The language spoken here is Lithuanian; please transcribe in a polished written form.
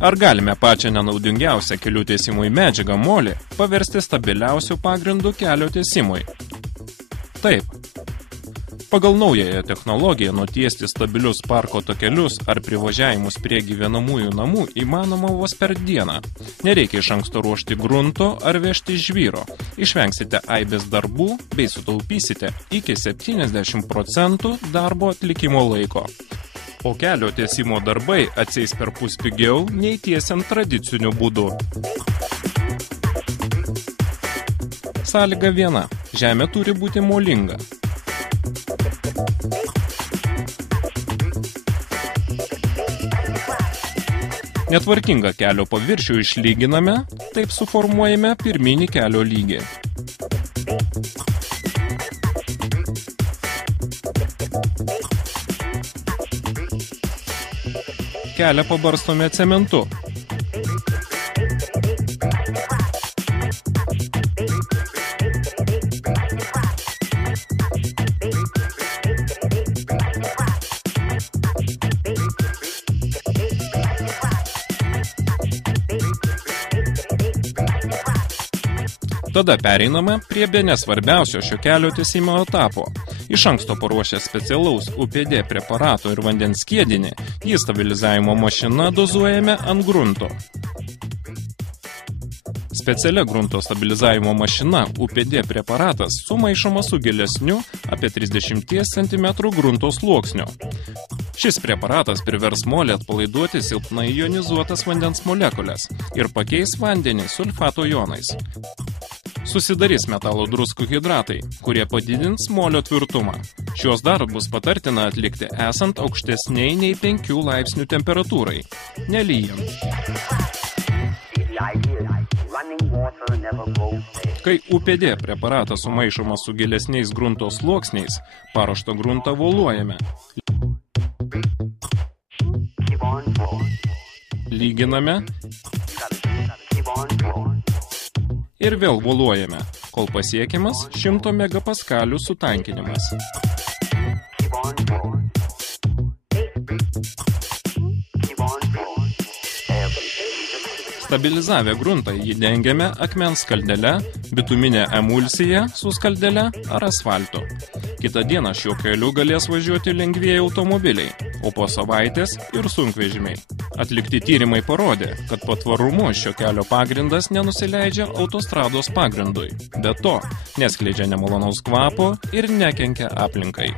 Ar galime pačią nenaudingiausią kelių tiesimui medžiagą molį paversti stabiliausių pagrindų kelio tiesimui? Taip. Pagal naująją technologiją nutiesti stabilius parko takelius ar privažiavimus prie gyvenamųjų namų įmanoma vos per dieną. Nereikia iš anksto ruošti grunto ar vežti žvyro. Išvengsite aibės darbų bei sutaupysite iki 70% darbo atlikimo laiko. O kelio tiesimo darbai atsieis perpus pigiau nei tiesiant tradiciniu būdu. Sąlyga viena. Žemė turi būti molinga. Netvarkingą kelio paviršių išlyginame, taip suformuojame pirminį kelio lygį. Kelią pabarstome cementu. Tada pereiname prie bene svarbiausio šio kelio tiesimo etapo. Iš anksto paruošę specialaus UPD preparato ir vandens skiedinį, jį stabilizavimo mašina dozuojame ant grunto. Specialia grunto stabilizavimo mašina UPD preparatas sumaišomas su gilesniu apie 30 cm grunto sluoksniu. Šis preparatas privers molį atpalaiduoti silpnai ionizuotas vandens molekulės ir pakeis vandenį sulfato jonais. Susidarys metalo druskų hidratai, kurie padidins molio tvirtumą. Šios darbus patartina atlikti esant aukštesniai nei 5 laipsnių temperatūrai, nelyjant. Kai UPD preparatas sumaišomas su gilesniais grunto sluoksniais, paruoštą gruntą voluojame. Lyginame ir vėl voluojame, kol pasiekiamas 100 megapaskalių sutankinimas. Stabilizavę gruntą jį dengiame akmens skaldele, bituminę emulsiją su skaldele ar asfaltu. Kitą dieną šiuo keliu galės važiuoti lengvieji automobiliai, o po savaitės ir sunkvežimiai. Atlikti tyrimai parodė, kad patvarumu šio kelio pagrindas nenusileidžia autostrados pagrindui. Be to, neskleidžia nemalonaus kvapo ir nekenkia aplinkai.